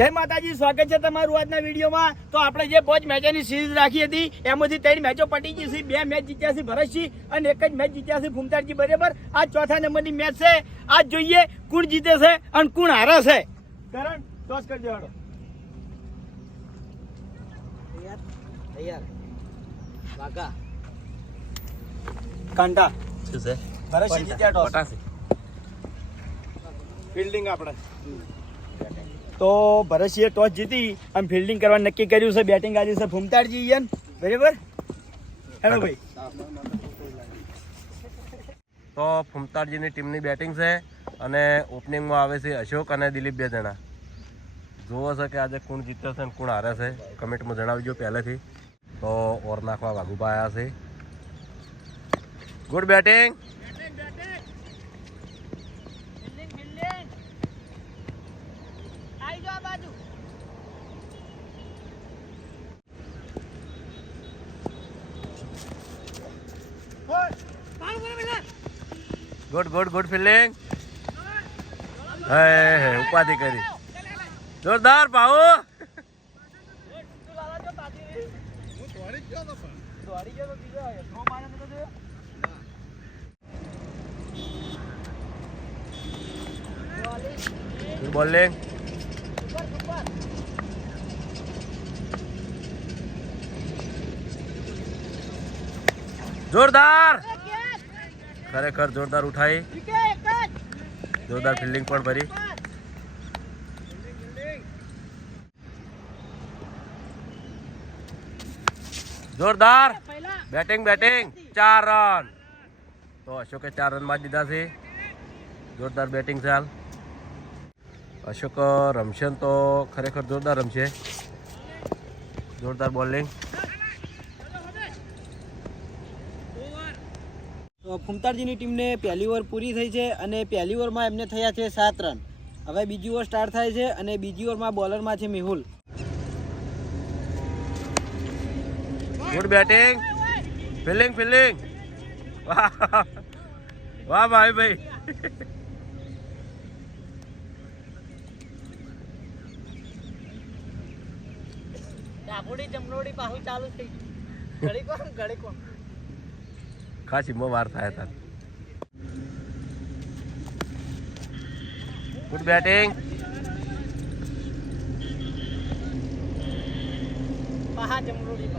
જય માતાજી, સ્વાગત છે તમારું આજના વિડીયોમાં। તો આપણે જે 5 મેચોની સિરીઝ રાખી હતી એમાંથી 3 મેચો પટી ગઈ છે। 2 મેચ જીત્યા છે ભરતજી અને 1 જ મેચ જીત્યા છે ફૂમતારજી, બરાબર। આ ચોથા નંબરની મેચ છે। આજ જોઈએ કોણ જીતે છે અને કોણ હારે છે। કરણ ટોસ કરી દેવાડો। તૈયાર વાગા કાંટા શું છે? ભરતજી જીત્યા ટોસ। પટાશે ફિલ્ડિંગ આપણે તો ભરતજીએ ટોસ જીતી અને ફિલ્ડિંગ કરવાનું નક્કી કર્યું છે। બેટિંગ આજે છે ફૂમતારજી, બરાબર। હેલો ભાઈ। તો ફૂમતારજીની ટીમની બેટિંગ છે અને ઓપનિંગમાં આવે છે અશોક અને દિલીપ, 2 જણા। જોવો છે કે આજે કોણ જીતે છે અને કોણ હારે છે, કમેન્ટમાં જણાવજો પહેલેથી। તો ઓર નાખવા વાઘુભા આવ્યા છે। Good batting. Good good good fielding. હે ઉપાધિ કરી, જોરદાર ભાઉ। Good bowling. જોરદાર, ખરેખર જોરદાર ઉઠાઈ, જોરદાર ફિલ્ડિંગ પણ ભરી। જોરદાર બેટિંગ બેટિંગ, 4 રન। તો અશોકે 4 રન માં દીધા છે। જોરદાર બેટિંગ છે હાલ। અશોક રમશે તો ખરેખર જોરદાર રમશે। જોરદાર બોલિંગ। તો ફૂમતારજીની ટીમને પહેલી ઓવર પૂરી થઈ છે અને પહેલી ઓવરમાં એમને થયા છે 7 રન। હવે બીજી ઓવર સ્ટાર્ટ થાય છે અને બીજી ઓવરમાં બોલરમાં છે Mehul. Good batting, fielding fielding, વાહ વાહ ભાઈ ભાઈ। જમરોડી પાહુ ચાલુ થઈ ઘડી કોણ ખાસી વાર થાય હતા। ગુડ બેટિંગ, પાહા જમરોડી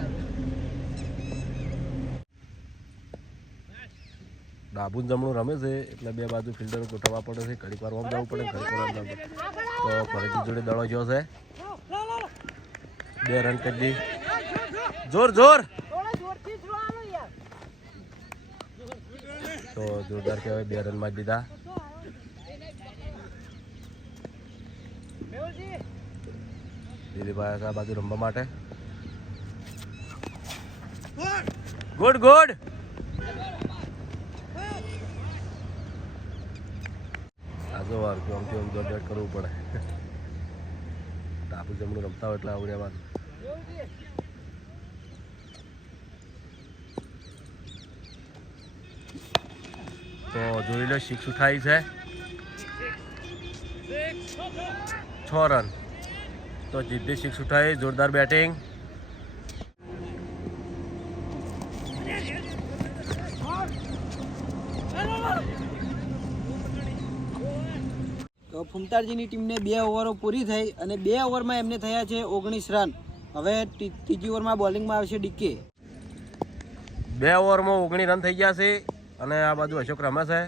ડાબું જમણું રમે છે એટલે 2 બાજુ ફિલ્ડરો ગોઠવવા પડે છે। ઘડીક વાર ઓમ જવું પડે, ઘડીક વાર ઓમ જવું પડે। તો ફરીથી જોડે દડો ગયો છે, 2 રન કરી દી। જોર જોર, તો જોરદાર કહેવાય, 2 રન માં દીધા। દિલીપભાઈ આ બાજુ રમવા માટે। ગુડ ગુડ, આજો વાર આમથી આમ જોર કરવું પડે। ડાબુ જમણું રમતા હોય એટલે આવડે વાત। તો જોઈ લો 6 ઉઠાઈ છે, 6 રન। તો જીદ્દી 6 ઉઠાઈ, જોરદાર બેટિંગ। તો ફૂમતારજીની ટીમને 2 ઓવરો પૂરી થઈ અને 2 ઓવરમાં એમને થયા છે 19 રન। હવે ત્રીજી ઓવરમાં બોલિંગમાં આવશે ડીકે। 2 ઓવરમાં 19 રન થઈ ગયા છે અને આ બાજુ અશોક રમે છે।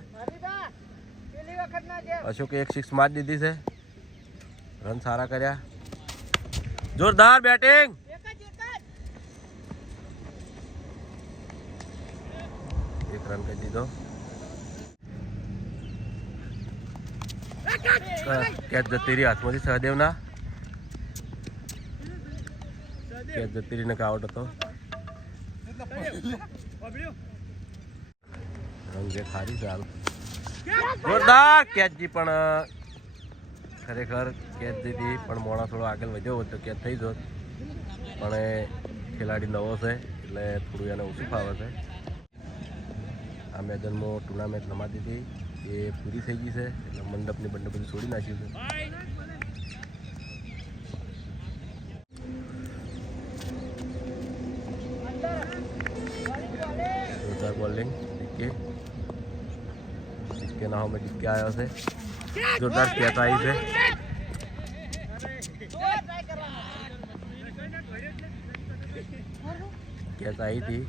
અશોકે 1 6 મારી દીધી છે, રન સારા કર્યા। જોરદાર બેટિંગ, 1 રન કરી દીધો। કેચ જતી રહી હાથમાંથી સહદેવના, કેચ જતી રહીને આઉટ હતો। રંગે ખારી ચાલ, જોરદાર કેચજી પણ ખરેખર કેચ દીધી, પણ મોડા થોડો આગળ વધ્યો હોત તો કેચ થઈ જોત, પણ એ ખેલાડી નવો છે એટલે થોડું એને ઓછું ફાવે છે। આ મેદાનમાં ટુર્નામેન્ટ રમાતી હતી એ પૂરી થઈ ગઈ છે એટલે મંડપની બંને બધું છોડી નાખ્યું છે। બોલિંગ ડીકે ના હોમે ડીકે આવ્યો છે. જોરદાર કેચ આવી છે. કેચ આવી હતી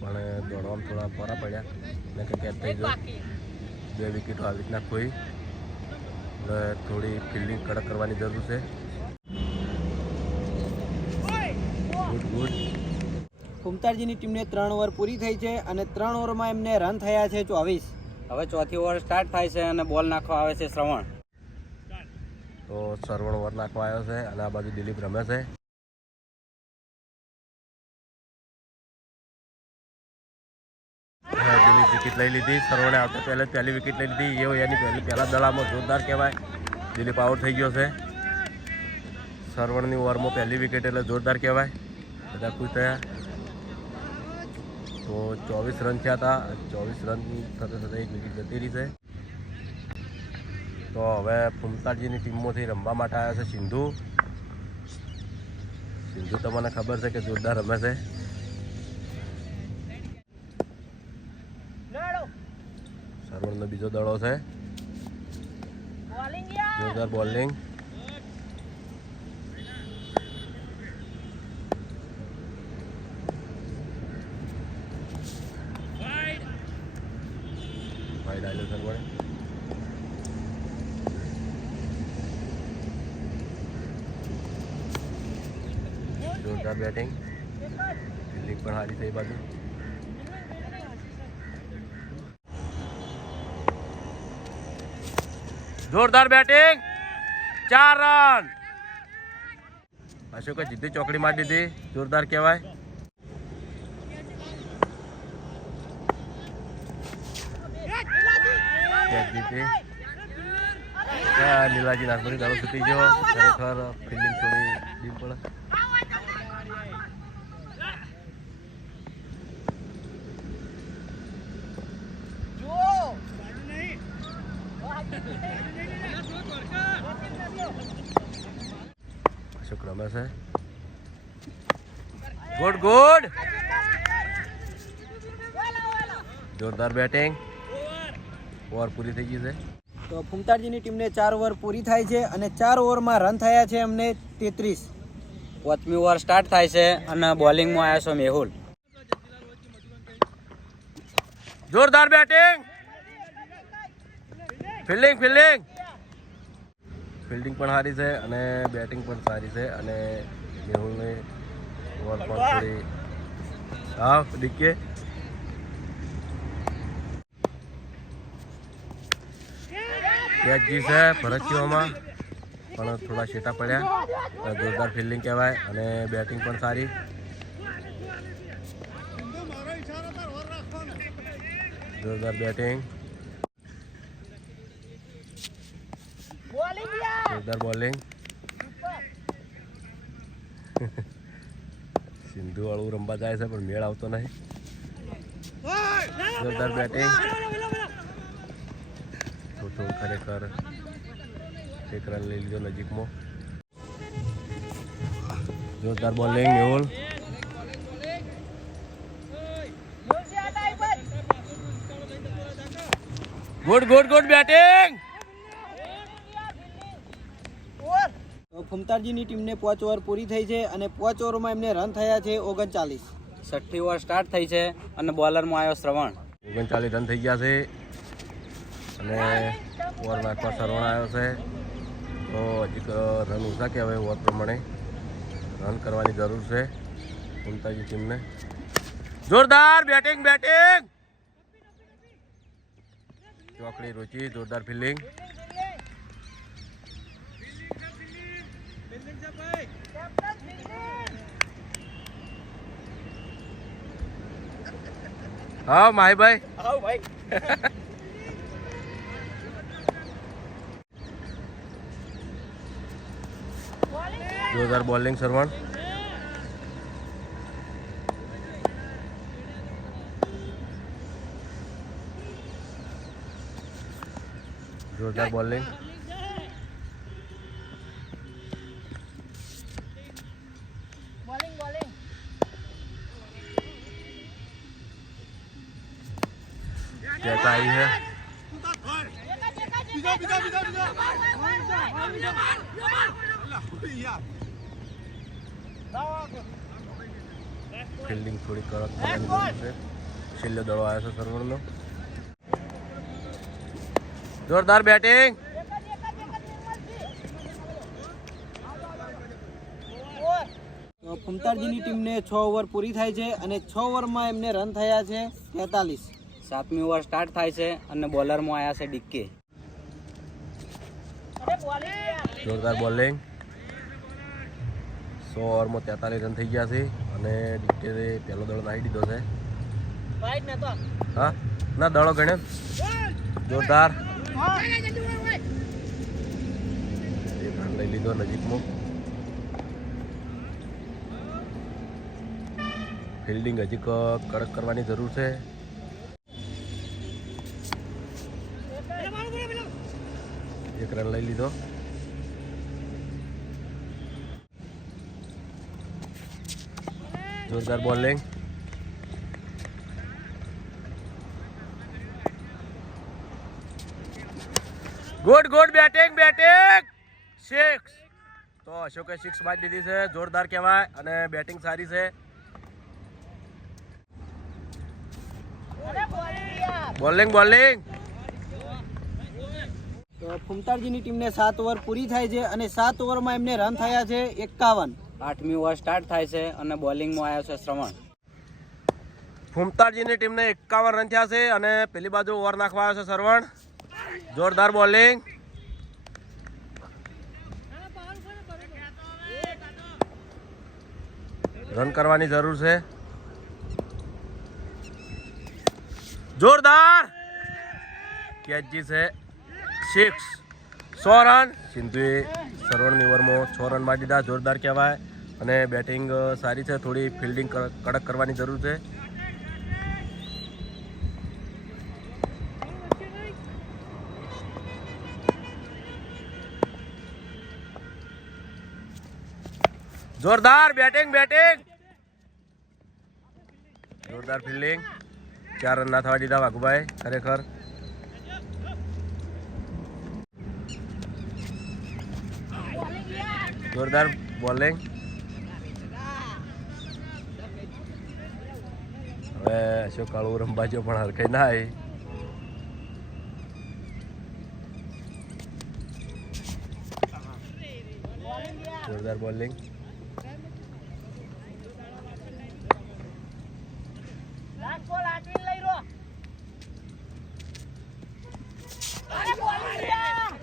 પણ દોડવામાં થોડા પોરા પડ્યા ને કે કેચ થઈ ગયો. 2 વિકેટો આવી રીતના ખોઈ. એટલે થોડી ફિલ્ડિંગ કડક કરવાની જરૂર છે. Good good. ફૂમતારજીની ટીમને 3 ઓવર પૂરી થઈ છે અને 3 ઓવરમાં એમને રન થયા છે 24. હવે ચોથી ઓવર સ્ટાર્ટ થાય છે અને બોલ નાખવા આવે છે શ્રવણ. તો શ્રવણ ઓવર નાખવા આવ્યો છે અને આ બાજુ દિલીપ રમે છે. દિલીપ વિકેટ લઈ લીધી. શ્રવણે આવતા પહેલા પહેલી વિકેટ લઈ લીધી. એવો એની પહેલા દડામાં જોરદાર કહેવાય. દિલીપ આઉટ થઈ ગયો છે. શ્રવણની ઓવરમાં પહેલી વિકેટ એટલે જોરદાર કહેવાય. બધા ખુશ થયા. તો 24 રન થયા હતા. 24 રન થતા થતા 1 વિકેટ જતી રહી છે. તો હવે ફૂમતારજીની ટીમમાંથી રમવા માટે આવ્યા છે સિંધુ. સિંધુ તમને ખબર છે કે જોરદાર રમે છે. સરવણનો બીજો દડો છે. જોરદાર બોલિંગ. વાઇડ આવ્યો સરવણ. જોરદાર બેટિંગ. ફિલ્ડિંગ પણ સારી થઈ બાજુ. જોરદાર બેટિંગ. 4 રન. અશોકે સીધી ચોકડી મારી દીધી. જોરદાર કહેવાય. લીલાજી નાગપુરી દાડો છૂટી ગયો. ખરેખર ફિલ્ડિંગ થોડી ડીપ પડે. અશોક રમે છે. Good good. જોરદાર બેટિંગ. ઓવર પૂરી થઈ ગઈ છે. તો ફૂમતારજીની ટીમને 4 ઓવર પૂરી થાય છે અને 4 ઓવરમાં રન થયા છે એમને 33. પાંચમી ઓવર સ્ટાર્ટ થાય છે અને બોલિંગમાં આવ્યો છે મેહુલ. જોરદાર બેટિંગ. ફિલ્ડિંગ ફિલ્ડિંગ ફિલ્ડિંગ પણ સારી છે અને બેટિંગ પણ સારી છે. અને મેહુલની ઓવર પણ થોડી હા ડીકે. કેચજી છે ભરતજીઓમાં પણ થોડા છેટા પડ્યા. જોરદાર ફિલ્ડિંગ કહેવાય અને બેટિંગ પણ સારી. જોરદાર બેટિંગ. જોરદાર બોલિંગ. સિંધુ વાળું રમવા જાય છે પણ મેળ આવતો નહીં. જોરદાર બેટિંગ. થોડું ખરેખર 1 રન લઈ લીધો નજીકમાં. જોરદાર bowling Mehul. Good good good batting. તો ફૂમતારજીની ટીમને 5 ઓવર પૂરી થઈ છે અને 5 ઓવરમાં એમને રન થયા છે 39. છઠ્ઠી ઓવર સ્ટાર્ટ થઈ છે અને બોલરમાં આવ્યો શ્રવણ. 39 રન થઈ ગયા છે અને ઓવર નાખવા સરવણ આવ્યો છે. તો હજી રન ઓછા કહેવાય. ઓવર પ્રમાણે રન કરવાની જરૂર છે ફૂમતારજી ટીમને. જોરદાર બેટિંગ બેટિંગ. ચોકડી રૂચી. જોરદાર ફિલ્ડિંગ. હા માહીભાઈ. આવ ભાઈ. જોરદાર બોલિંગ સરવણ. જોરદાર બોલિંગ. कैच आई है। फील्डिंग थोड़ी कड़क करવાની જરૂર છે. છેલ્લો દડો આવ્યો છે સરવણનો. જોરદાર બેટિંગ. તો ફૂમતારજીની ટીમને 6 ઓવર પૂરી થાય છે અને 6 ઓવરમાં એમને રન થયા છે 43. 7મી ઓવર સ્ટાર્ટ થાય છે અને બોલરમાં આવ્યા છે ડીકે. જોરદાર બોલિંગ. 100 ઓવરમાં 43 રન થઈ ગયા છે અને ડીકે પહેલો દડો નાખી દીધો છે. હા ના દડો ગણે. જોરદાર. એક રન લઈ લીધો નજીકમાં. ફિલ્ડિંગ હજી કડક કરવાની જરૂર છે. એક રન લઈ લીધો. જોરદાર બોલિંગ. Good batting. 6 તો અશોકે 6 મારી દીધી છે. જોરદાર કહેવાય અને બેટિંગ સારી છે. બોલિંગ. તો ફૂમતારજીની ટીમને 7 ઓવર પૂરી થાય છે અને 7 ઓવરમાં એમને રન થયા છે 51. 8મી ઓવર સ્ટાર્ટ થાય છે અને બોલિંગમાં આવ્યા છે શ્રવણ. ફૂમતારજીની ટીમને 51 રન થયા છે અને પેલી બાજુ ઓવર નાખવા આવ્યો છે સરવણ. જોરદાર બોલિંગ. રન કરવાની જરૂર છે. જોરદાર કેચજી છે. 6 100 રન. સિંધુએ સરવણની ઓવરમાં 6 રન મારી દીધા. જોરદાર કહેવાય અને બેટિંગ સારી છે. થોડી ફિલ્ડિંગ કડક કરવાની જરૂર છે. જોરદાર બેટિંગ. જોરદાર ફિલ્ડિંગ. 4 રન ના થવા દીધા વાઘુભાઈ ખરેખર. જોરદાર બોલિંગ. હવે અશોક કાળુ રંબાજો પણ હરખાઈ ના આવી. જોરદાર બોલિંગ.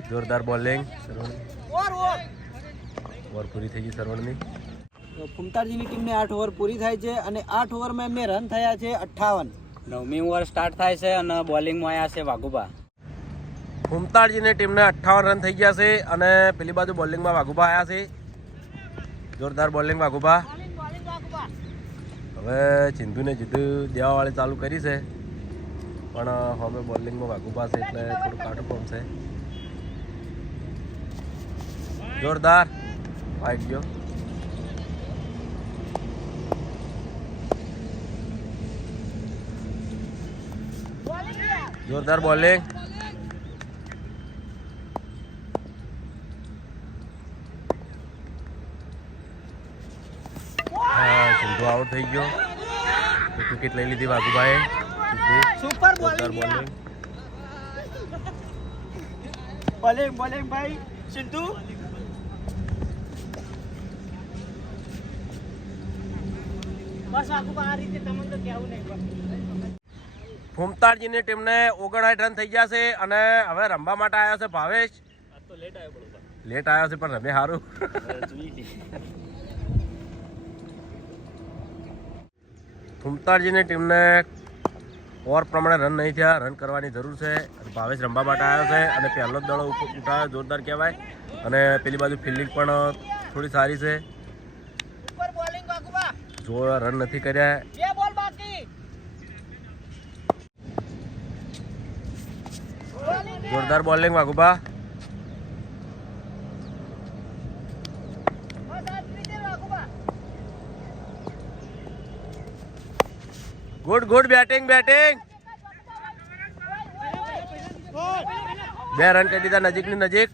જોરદાર બોલિંગ. ઓવર પૂરી થઈ ગઈ સરવણની. તો ફૂમતારજીની ટીમને 8 ઓવર પૂરી થાય છે અને 8 ઓવરમાં એમને રન થયા છે 58. 9મી ઓવર સ્ટાર્ટ થાય છે અને બોલિંગમાં આવ્યા છે વાઘુબા. ફૂમતારજીની ટીમને 58 રન થઈ ગયા છે અને પેલી બાજુ બોલિંગમાં વાઘુબા આવ્યા છે. જોરદાર બોલિંગ વાઘુબા. હવે સિંધુને જીધું દેવાવાળી ચાલુ કરી છે પણ હવે બોલિંગમાં વાઘુબા છે એટલે થોડું કાઢું કોમ છે. જોરદાર વાઈટ ગયો. જોરદાર બોલિંગ. સિંધુ આઉટ થઈ ગયો. વિકેટ લઈ લીધી વાઘુભાઈ. સુપર જોરદાર બોલિંગ. બોલિંગ ભાઈ સિંધુ. બસ આખું આ રીતે તમને તો કહેવું નહીં. ફૂમતારજીની ટીમને 59 રન થઈ ગયા છે અને હવે રમવા માટે આવ્યો છે ભાવેશ. લેટ આવ્યો છે પણ રમે સારું. ફૂમતારજીની ટીમને ઓવર પ્રમાણે રન નહીં થયા. રન કરવાની જરૂર છે. ભાવેશ રમવા માટે આવ્યો છે અને પહેલો જ દડો ઉઠાવ્યો. જોરદાર કહેવાય અને પેલી બાજુ ફિલ્ડિંગ પણ થોડી સારી છે. જો રન નથી કર્યા. જોરદાર bowling Vaghuba. Good batting. 2 run કરી દીધા નજીકની નજીક.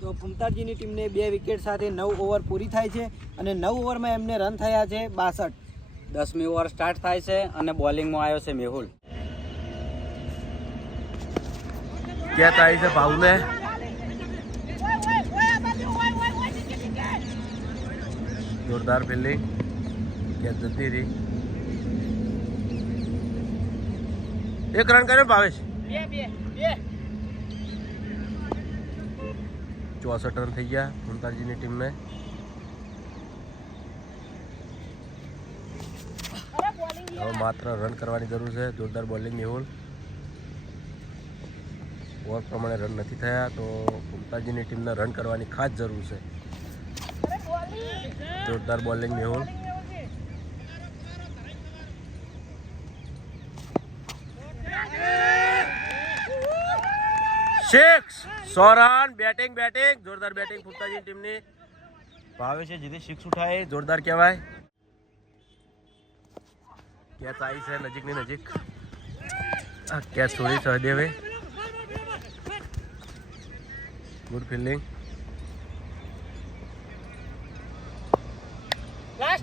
તો ફૂમતાજીની ટીમને 2 વિકેટ સાથે 9 ઓવર પૂરી થાય છે અને 9 ઓવરમાં એમને રન થયા છે 62. 10મી ઓવર સ્ટાર્ટ થાય છે અને બોલિંગમાં આવ્યો છે મેહુલ. કેચ આવી છે ભાવને. જોરદાર ફિલ્ડિંગ. કેચ જતી રહી. 1 રન કર્યો ભાવેશ. 64 રન થઈ ગયા ફૂમતાજીની ટીમને. હવે માત્ર રન કરવાની જરૂર છે. જોરદાર બોલિંગ મેહુલ. ઓવર પ્રમાણે રન નથી થયા તો ફૂમતાજીની ટીમને રન કરવાની ખાસ જરૂર છે. જોરદાર bowling Mehul. Six. 100 run. Batting જોરદાર બેટિંગ ફૂમતાજીની ટીમની. ભાવેશે જીતી 6 ઉઠાઈ. જોરદાર કહેવાય. કેચ આવી છે નજીકની નજીક. આ કેચ છોડી સહદેવે. Good fielding.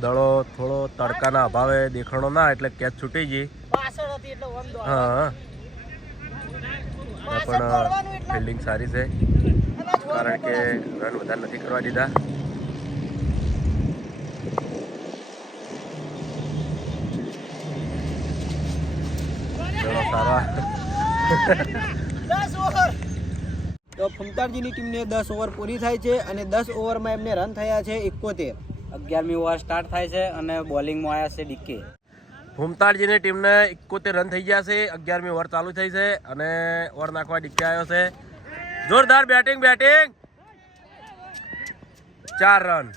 દડો થોડો તડકાના અભાવે દેખાણો ના એટલે કેચ છૂટી ગઈ. હા પણ ફિલ્ડિંગ સારી છે કારણ કે રન વધારે નથી કરવા દીધા. સારા. તો ફૂમતાજીની ટીમને 10 ઓવર પૂરી થાય છે અને 10 ઓવરમાં એમને રન થયા છે 71. 11મી ઓવર સ્ટાર્ટ થાય છે અને બોલિંગમાં આવ્યા છે ડીકે. ફૂમતાજીની ટીમને 71 રન થઈ ગયા છે. 11મી ઓવર ચાલુ થઈ છે અને ઓવર નાખવા ડીકે આવ્યો છે. જોરદાર બેટિંગ. 4 રન.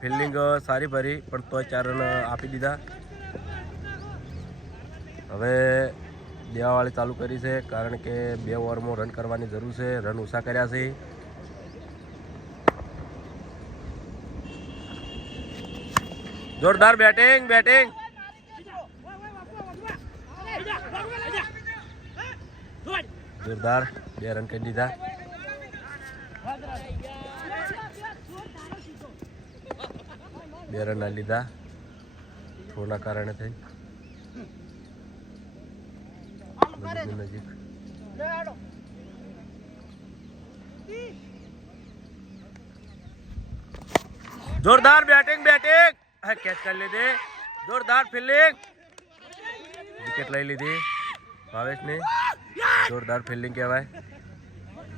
ફિલ્ડિંગ સારી ભરી પણ તોય 4 રન આપી દીધા. હવે દેવાવાળી ચાલુ કરી છે કારણ કે 2 ઓવરમાં રન કરવાની જરૂર છે. રન ઓછા કર્યા છે. જોરદાર બેટિંગ. જોરદાર 2 રન કરી દીધા. બે રન લીધા થોડા કારણે થઈ નજીક. જોરદાર બેટિંગ. કેચ કરી લીધી. જોરદાર ફિલ્ડિંગ. વિકેટ લઈ લીધી ભાવેશની. જોરદાર ફિલ્ડિંગ કહેવાય.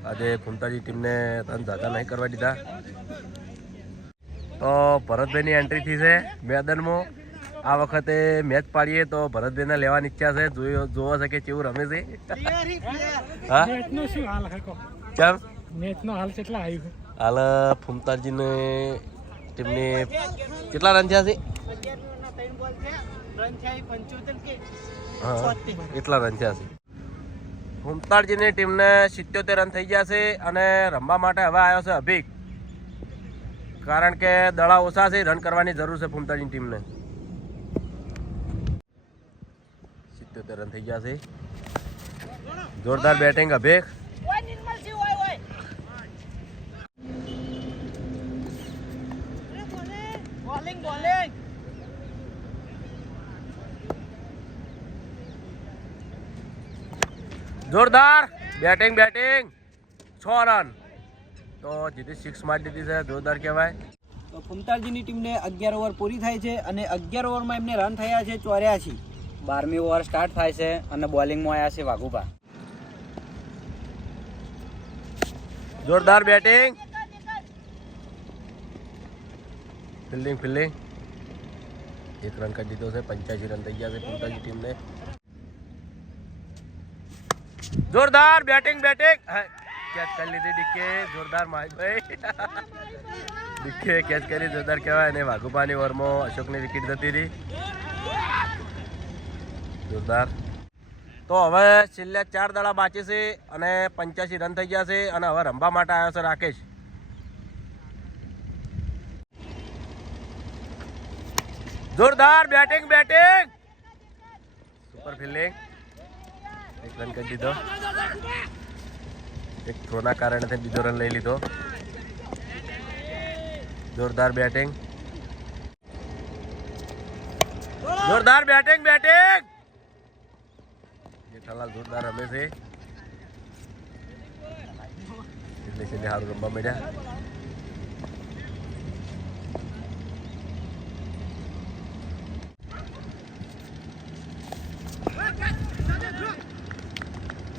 આજે ફૂમતાજી ટીમને રન જ્યાદા નહીં કરવા દીધા. તો ભરતભાઈની એન્ટ્રી થઈ છે મેદાનમાં. આ વખતે મેચ પાડીએ તો ભરતભાઈને લેવાની ઈચ્છા છે. જોવો છે કે કેવું રમે છે. હા કેમ મેચનો હાલ કેટલા આવ્યું? હાલ ફૂમતાજીની ટીમની કેટલા રન થયા છે? હા એટલા રન થયા છે. ફૂમતાજીની ટીમને 77 રન થઈ ગયા છે અને રમવા માટે હવે આવ્યો છે અભિક. કારણ કે દડા ઓછા છે, રન કરવાની જરૂર છે ફૂમતાજીની ટીમને. 77 રન થઈ ગયા છે. જોરદાર બેટિંગ અભિક. જોરદાર બેટિંગ 6 રન તો જીતી 6 મારી દીધી છે. જોરદાર કહેવાય. તો ફૂમતાજીની ટીમને 11 ઓવર પૂરી થાય છે અને 11 ઓવરમાં એમને રન થયા છે 84. 12મી ઓવર સ્ટાર્ટ થાય છે અને બોલિંગમાં આવ્યા છે વાઘુભા. જોરદાર બેટિંગ. ફિલ્ડિંગ 1 રન કરી દીધો છે. 85 રન થઈ ગયા છે ફૂમતાજી ટીમને. જોરદાર બેટિંગ. કેચ કરી લીધી ડીકે. જોરદાર ભાઈ ડીકે કેચ કરી. જોરદાર કહેવાય. અને વાઘુબાની ઓવરમાં અશોકની વિકેટ જતી રહી. જોરદાર. તો હવે છેલ્લે 4 દડા બાકી છે અને 85 રન થઈ ગયા છે અને હવે રમવા માટે આવ્યો છે રાકેશ. જોરદાર બેટિંગ બેટિંગ સુપર ફિલ્ડિંગ એક રન કરી દીધો એક થ્રોના કારણે બીજો રન લઈ લીધો જોરદાર બેટિંગ જોરદાર બેટિંગ બેટિંગ જેઠાલાલ જોરદાર રમે છે એટલે સારું રમવા મળ્યા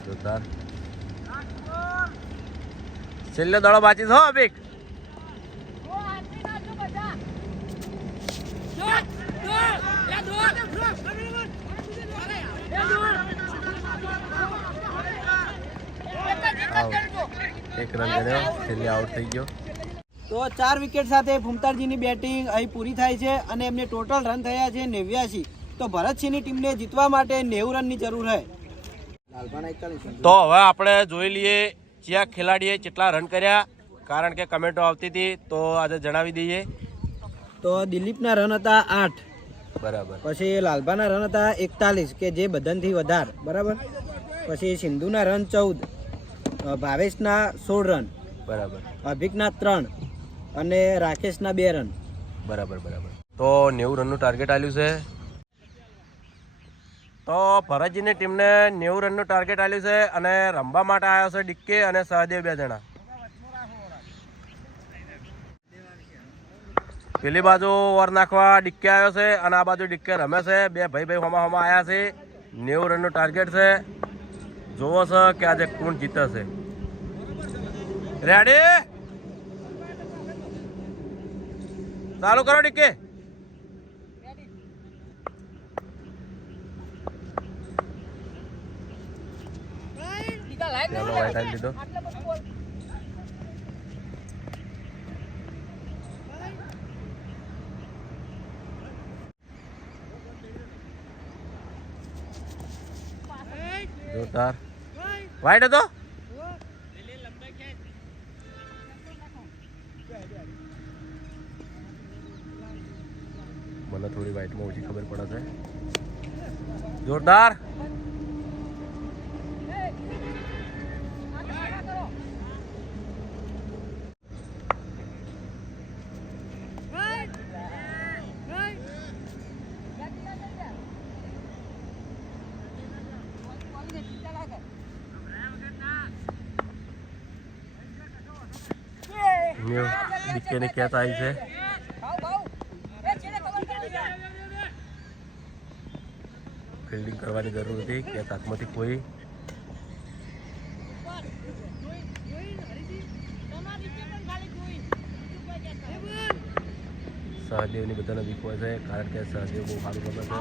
જોરદાર છેલ્લો દડો બાકી છો અભિક એક રન ગણ્યો છેલ્લે આઉટ થઈ ગયો તો 4 વિકેટ સાથે ફૂમતારજીની બેટિંગ અહીં પૂરી થાય છે અને એમને ટોટલ રન થયા છે 89. તો ભરતસિંહની ટીમને જીતવા માટે 90 રનની જરૂર છે. તો હવે આપણે જોઈ લઈએ કયા ખેલાડીએ કેટલા રન કર્યા કારણ કે કમેન્ટો આવતી હતી તો આજે જણાવી દઈએ. તો દિલીપના રન હતા 8, બરાબર. પછી લાલભાના રન હતા 41 કે જે બધાથી વધારે બરાબર. પછી સિંધુના રન 14, ભાવેશના 16 રન, બરાબર. અભિકના 3 અને રાકેશના 2 રન. બરાબર બરાબર. તો 90 રનનું ટાર્ગેટ આપ્યું છે. તો ભરતજીની ટીમને 90 રનનું ટાર્ગેટ આપ્યું છે અને રમવા માટે આવ્યો છે ડીકે અને સહદેવ 2 જણા. પેલી બાજુ ઓવર નાખવા ડીકે આવ્યો છે અને આ બાજુ ડીકે રમે છે. 2 ભાઈ હોમાં આવ્યા છે. 90 રનનું ટાર્ગેટ છે. જોવો છે કે આજે કોણ જીતે છે. રેડી ચાલુ કરો ડીકે. ચાલો વાઇટ આવી લીધો. જોરદાર વાઇટ હતો. મને થોડી વાઇટમાં ઓછી ખબર પડે છે. જોરદાર ડીકેની કેચ આવી છે. ફિલ્ડિંગ કરવાની જરૂર હતી. કેચ હાથમાંથી કોઈ સહદેવની બધાને વીક હોય છે કારણ કે સહદેવ બહુ સારું રમે છે.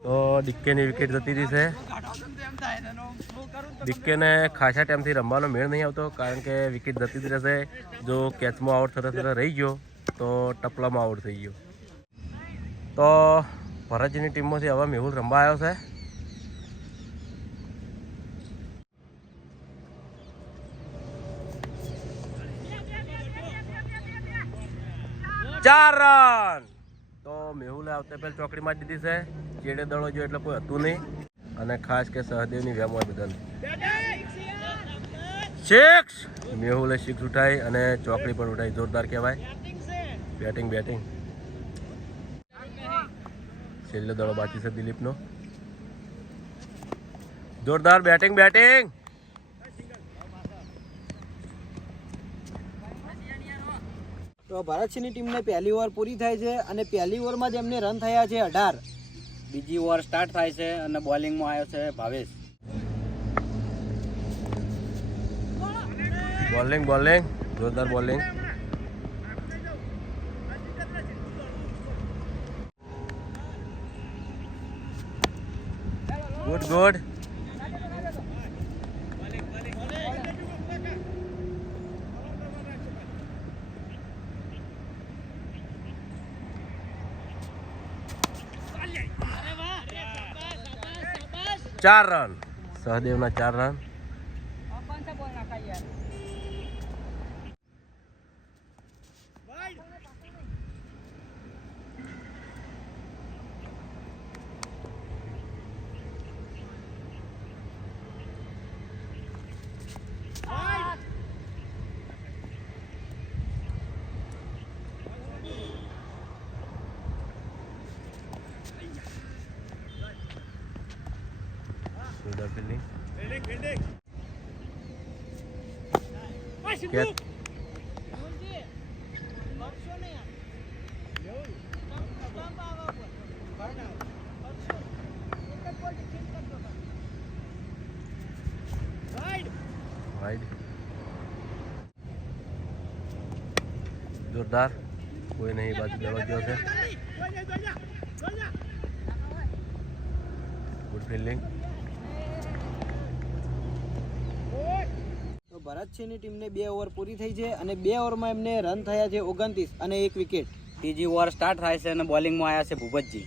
તો ડીકેની વિકેટ જતી રહી છે. ડીકેને ખાસા ટાઈમથી રમવાનો મેળ નહીં આવતો કારણ કે વિકેટ જતી જ રહેશે. જો કેચમાં આઉટ થતા રહી ગયો તો ટપલામાં આઉટ થઈ ગયો. તો ભરતજીની ટીમમાંથી હવે મેહુલ રમવા આવ્યો છે. ચાર રન. તો મેહુલે આવતા પહેલા ચોકડી મારી દીધી છે. ચેડે દડો જો એટલે કોઈ હતું નહીં અને ખાસ કે સહદેવની વેમ હોય બધાને. 6 મેહુલે 6 ઉઠાઈ અને ચોકડી પણ ઉઠાઈ. જોરદાર કહેવાય. બેટિંગ બેટિંગ છેલ્લો દડો બાકી છે દિલીપનો. જોરદાર બેટિંગ બેટિંગ તો ભરતસિંહની ટીમને પહેલી ઓવર પૂરી થાય છે અને પહેલી ઓવરમાં જ એમને રન થયા છે 18. બીજી ઓવર સ્ટાર્ટ થાય છે અને બોલિંગમાં આવ્યો છે ભાવેશ. બોલિંગ બોલિંગ જોરદાર બોલિંગ. Good good. ચાર રન સહદેવના 4 રન. જોરદાર ફિલ્ડિંગ. કેચ. વાઇડ. જોરદાર. કોઈ નહીં, બાજુ દવા ગયો છે. Good fielding. તો ભરતસિંહની ટીમને 2 ઓવર પૂરી થઈ છે અને 2 ઓવરમાં એમને રન થયા છે 29 અને 1 વિકેટ. ત્રીજી ઓવર સ્ટાર્ટ થાય છે અને બોલિંગમાં આવ્યા છે ભૂપતજી.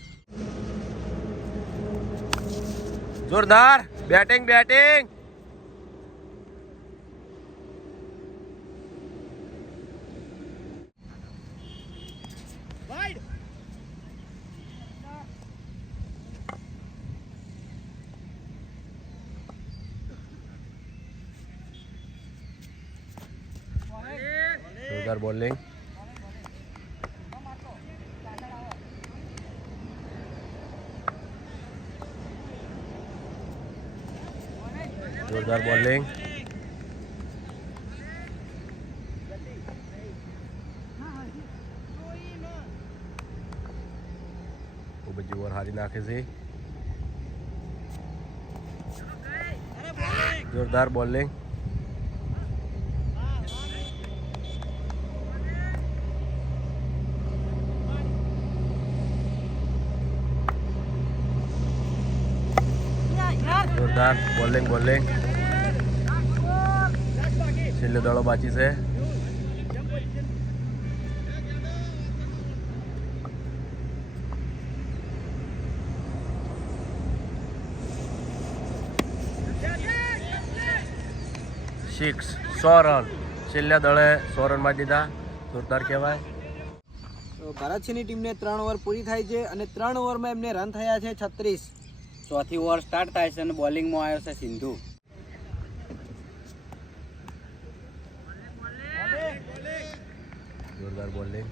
જોરદાર બેટિંગ. જોરદાર બોલિંગ. જોરદાર બોલિંગ. ખૂબ જ ઓવર હારી નાખે છે. જોરદાર બોલિંગ. જોરદાર બોલિંગ. છેલ્લે દડો બાકી છે. સિક્સ. 100 રન. છેલ્લા દળે 100 રન મારી દીધા. જોરદાર કહેવાય. તો ભરતસિંહની ટીમને 3 ઓવર પૂરી થાય છે અને 3 ઓવરમાં એમને રન થયા છે 36. ચોથી ઓવર સ્ટાર્ટ થાય છે અને બોલિંગમાં આવ્યો છે સિંધુ. જોરદાર બોલિંગ.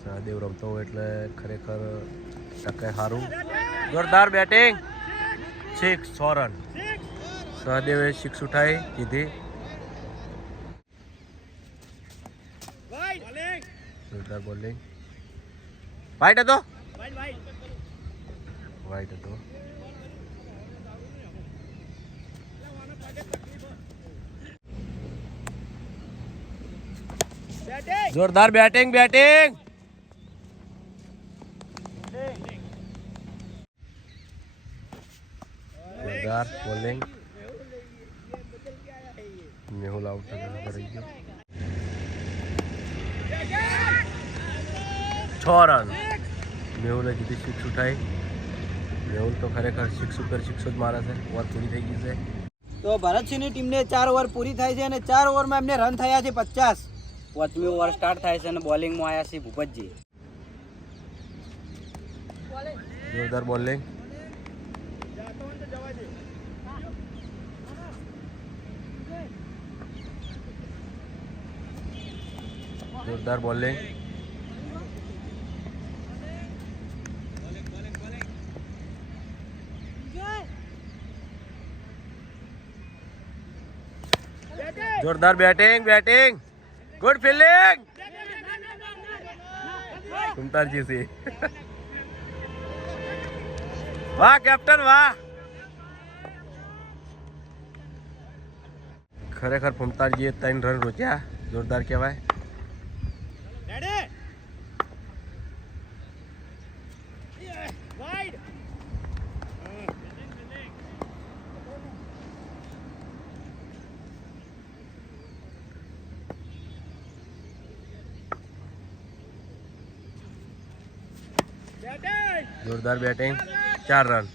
સહદેવ રમતો હોય એટલે ખરેખર ટકે સારું. જોરદાર બેટિંગ. 6. 100 રન. સહદેવે 6 ઉઠાઈ કીધી. જોરદાર બોલિંગ. વાઇટ હતો. જોરદાર બેટિંગ. જોરદાર બોલિંગ. મેહુલ આઉટ રહી ગયો. 6 રન. મેહુલે જીતી 6 ઉઠાઈ. મેહુલ તો ખરેખર 6 ઉપર 6 જ મારે છે. ઓવર પૂરી થઈ ગઈ છે. તો ભરતસિંહની ટીમને 4 ઓવર પૂરી થાય છે અને 4 ઓવરમાં એમને રન થયા છે 50. પાંચમી ઓવર સ્ટાર્ટ થાય છે અને બોલિંગમાં આવ્યા છે ભૂપતજી. જોરદાર બોલિંગ. જોરદાર બોલિંગ. જોરદાર batting. Good fielding. Kumtarji Singh. વાહ કેપ્ટન વાહ. ખરેખર ફમતારજીએ 3 રન રોક્યા. જોરદાર કહેવાય. જોરદાર બેટિંગ. 4 રન.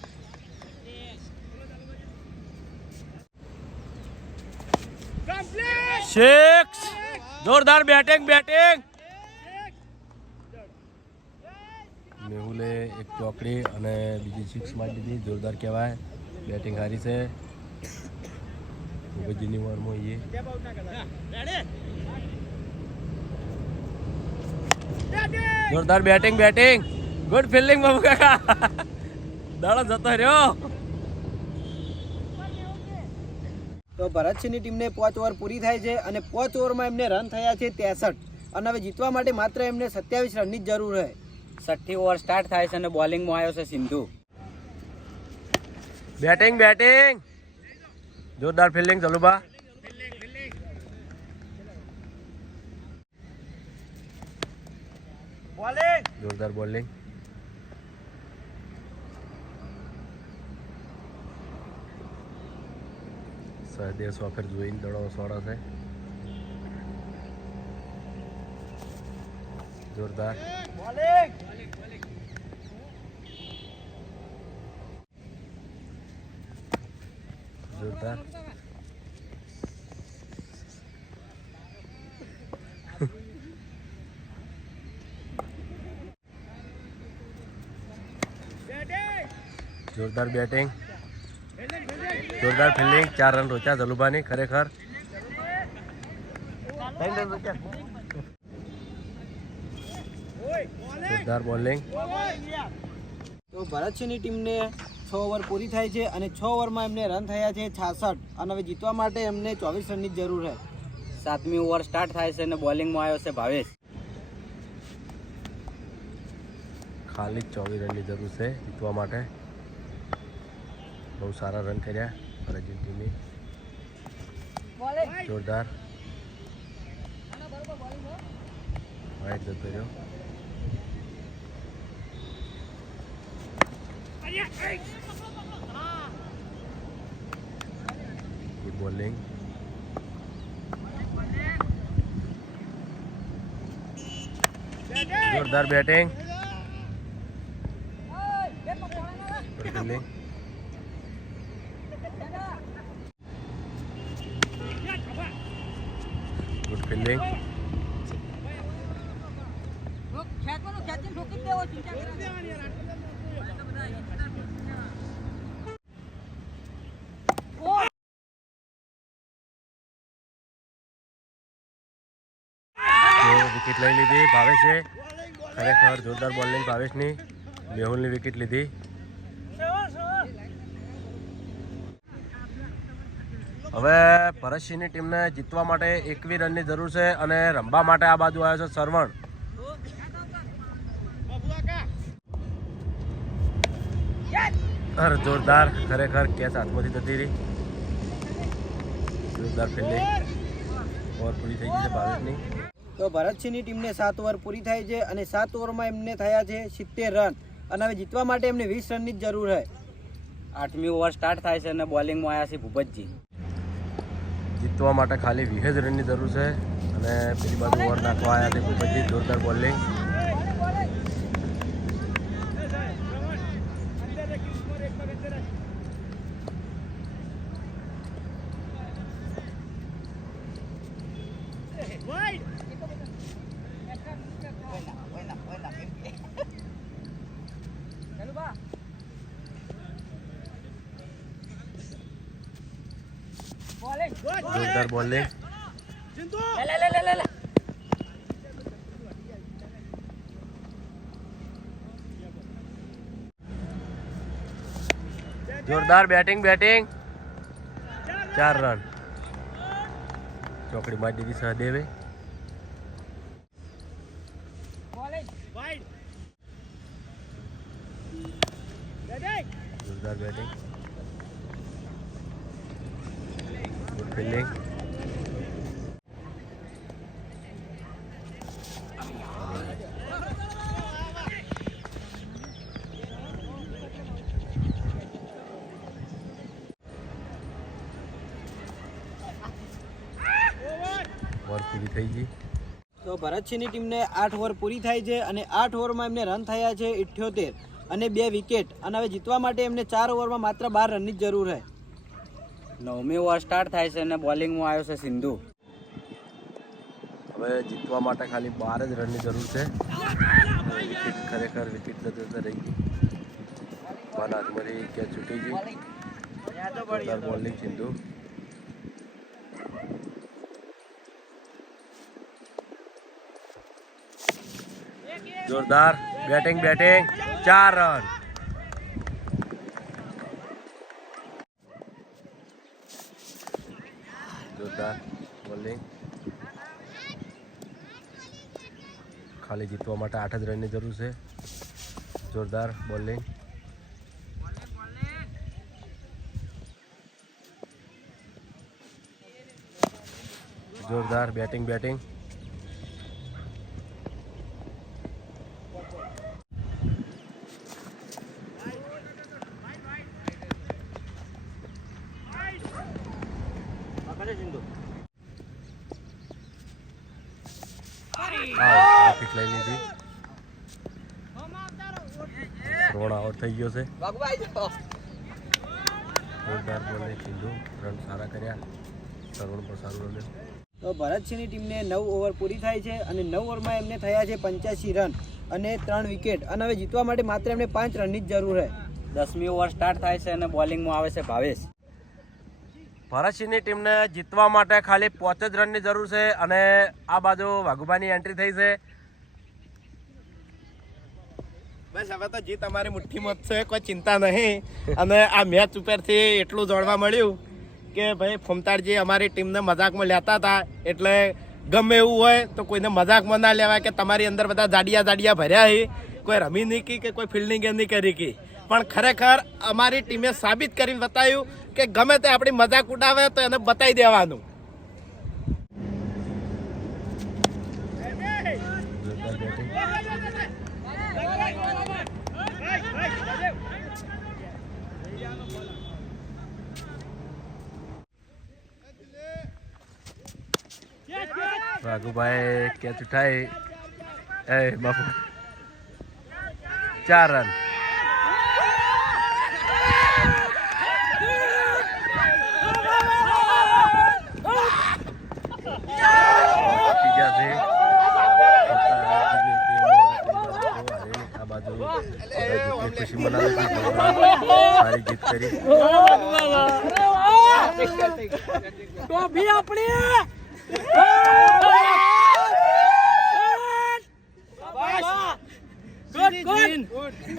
સિક્સ. જોરદાર બેટિંગ. મેહુલે એક ચોકડી અને બીજી સિક્સ મારી દીધી. જોરદાર કહેવાય. બેટિંગ સારી છે ભૂપતજીની ઓવરમાં. જોરદાર બેટિંગ. ગુડ ફિલ્ડિંગ બાબુ કાકા. દાડો જતો રહ્યો. તો ભરતસિંહની ટીમને 5 ઓવર પૂરી થાય છે અને 5 ઓવરમાં એમને રન થયા છે 63 અને હવે જીતવા માટે માત્ર એમને 27 રનની જ જરૂર છે. 6ઠ્ઠી ઓવર સ્ટાર્ટ થાય છે અને બોલિંગમાં આવ્યો છે સિંધુ. બેટિંગ. જોરદાર ફિલ્ડિંગ જલુભા. જોરદાર બોલિંગ. સહદેવ સોફેર જોઈને દડો સોડા છે. જોરદાર. જોરદાર. જોરદાર બેટિંગ. જોરદાર ફિલ્ડિંગ. 4 રન રોચ્યા જલુભાની. ખરેખર જોરદાર બોલિંગ. તો ભરતસિંહની ટીમને 6 ઓવર પૂરી થાય છે અને 6 ઓવરમાં એમને રન થયા છે 66 અને હવે જીતવા માટે એમને 24 રનની જ જરૂર છે. 7મી ઓવર સ્ટાર્ટ થાય છે અને બોલિંગમાં આવ્યો છે ભાવેશ. ખાલી 24 રનની જરૂર છે જીતવા માટે. બહુ સારા રન કર્યા ફરજીન ટીમે. જોરદાર. વાઇડ જતો રહ્યો. Good bowling. જોરદાર batting. Good fielding. Good fielding. Wicket લઈ લીધી ભાવેશે. ખરેખર જોરદાર બોલિંગ ભાવેશની. મેહુલની વિકેટ લીધી. હવે ભરતસિંહની ટીમને જીતવા માટે 21 રનની જરૂર છે અને રમવા માટે આ બાજુ આવ્યો છે સરવણ. જોરદાર. ખરેખર કેચ હાથમાંથી જતી રહી. જોરદાર ફિલ્ડિંગ. ઓવર પૂરી થઈ ગઈ છે ભાવેશની. તો ભરતસિંહની ટીમને 7 ઓવર પૂરી થાય છે અને 7 ઓવરમાં એમને થયા છે 70 રન અને હવે જીતવા માટે એમને 20 રનની જ જરૂર છે. 8મી ઓવર સ્ટાર્ટ થાય છે અને બોલિંગમાં આવ્યા છે ભૂપતજી. જીતવા માટે ખાલી 20 રનની જરૂર છે અને પેલી બાજુ ઓવર નાખવા આવ્યા છે ભૂપતજી. જોરદાર બોલિંગ. જોરદાર બોલિંગ. જોરદાર બેટિંગ. 4 રન. ચોકડી મારી દીધી સહદેવે. જોરદાર બેટિંગ. Good fielding. ઓવર પૂરી થઈ ગઈ. તો ભરતસિંહની ટીમને 8 ઓવર પૂરી થાય છે અને 8 ઓવરમાં એમને રન થયા છે 78 અને 2 વિકેટ અને હવે જીતવા માટે એમને 4 ઓવરમાં માત્ર 12 રનની જ જરૂર છે. 9મી ઓવર સ્ટાર્ટ થાય છે અને બોલિંગમાં આવ્યો છે સિંધુ. હવે જીતવા માટે ખાલી 12 જ રનની જરૂર છે. વિકેટ ખરેખર વિકેટ નજર રહી ગઈ. પણ હાથમાંથી કેચ છૂટી ગઈ. જોરદાર બોલિંગ સિંધુ. જોરદાર બેટિંગ 4 રન. જોરદાર બોલિંગ. ખાલી જીતવા માટે 8 જ રનની જરૂર છે. જોરદાર બોલિંગ. જોરદાર બેટિંગ વિકેટ લઈ લીધી. રોણ આઉટ થઈ ગયો છે. જોરદાર બોલિંગ સિંધુ. રન સારા કર્યા. તરુણ પણ સારું રમ્યું. તો ભરતસિંહની ટીમને 9 ઓવર પૂરી થાય છે અને 9 ઓવરમાં એમને થયા છે 85 રન અને 3 વિકેટ અને હવે જીતવા માટે માત્ર એમને 5 રનની જ જરૂર છે. 10મી ઓવર સ્ટાર્ટ થાય છે અને બોલિંગમાં આવે છે ભાવેશ. ભરતસિંહની ટીમને જીતવા માટે ખાલી 5 જ રનની જરૂર છે અને આ બાજુ વાઘુભાઈની એન્ટ્રી થઈ છે. બસ હવે તો જીત અમારી મુઠ્ઠીમાં જ છે, કોઈ ચિંતા નહીં. અને આ મેચ ઉપરથી એટલું જાણવા મળ્યું કે ભાઈ ફૂમતાડજી અમારી ટીમને મજાકમાં લેતા હતા, એટલે ગમે એવું હોય તો કોઈને મજાકમાં ના લેવાય કે તમારી અંદર બધા જાડિયા ભર્યા છે, કોઈ રમી નહીં કી કે કોઈ ફિલ્ડિંગ નહીં કરી કી. પણ ખરેખર અમારી ટીમે સાબિત કરીને બતાવ્યું કે ગમે તે આપણી મજાક ઉડાવે તો એને બતાવી દેવાનું. વાઘુભાઈ કેચ ઉઠાઈ. બાપુ 4 રન. આ બાજુ ખુશી મનાવે છે. સારી જીત કરી.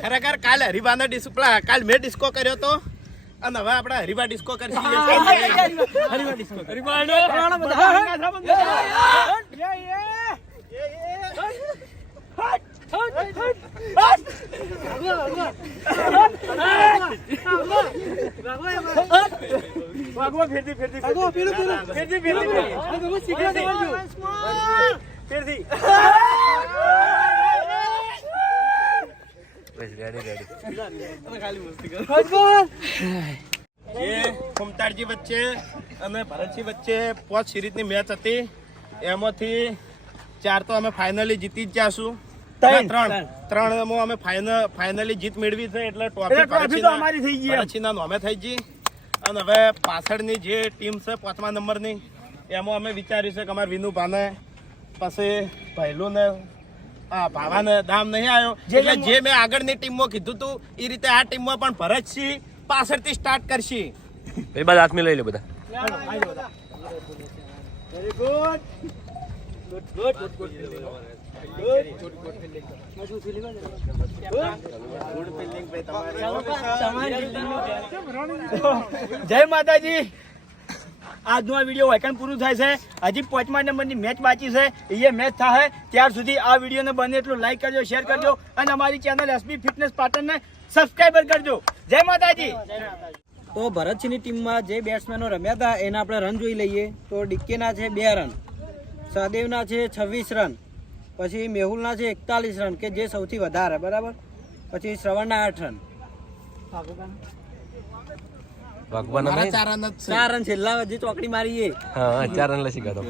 ખરેખર કાલે હરીબાનો કાલ મેં ડિસ્કો કર્યો તો અને હવે આપણે હરીબા ડિસ્કો કરશું. ફૂમતાડજી વચ્ચે અને ભરતસિંહ વચ્ચે 5 સિરીઝની મેચ હતી. એમાંથી 4 તો અમે ફાઇનલી જીતી જ જાશું. 3 અમે ફાઇનલી જીત મેળવી છે, એટલે ટ્રોફી ભરતસિંહના નામે થઈ ગઈ. અને હવે પાછળની જે ટીમ છે 5મા નંબરની, એમાં અમે વિચાર્યું છે કે અમારે વિનુભાને પછી પહેલું ભાવાને દામ નહીં આવ્યો, એટલે જે મેં આગળની ટીમમાં કીધું હતું એ રીતે આ ટીમમાં પણ ભરતસિંહ પાછળથી સ્ટાર્ટ કરશે. એ બાદ હાથમાં લઈ લે બધા. Very good. જય માતાજી. આજનો આ વિડીયો વાયકન પૂરું થાય છે. હજી 5મા નંબરની મેચ બાકી છે, એ મેચ થાય ત્યાર સુધી આ વિડીયોને બને એટલું લાઈક કરજો, શેર કરજો અને અમારી ચેનલ એસબી ફિટનેસ પાટણને સબસ્ક્રાઈબર કરજો. જય માતાજી. તો ભરતસિંહની ટીમમાં જે બેટ્સમેનો રમ્યા હતા એના આપણે રન જોઈ લઈએ. તો ડિક્કેના છે 2 રન, સહદેવના છે 26 રન, પછી મેહુલના છે 41 રન કે જે સૌથી વધારે, બરાબર. પછી શ્રવણના 8 રન. વાઘવાના 4 રન છેલ્લા જે ચોકડી મારી એ. હા 4 રન લસી કાઢો.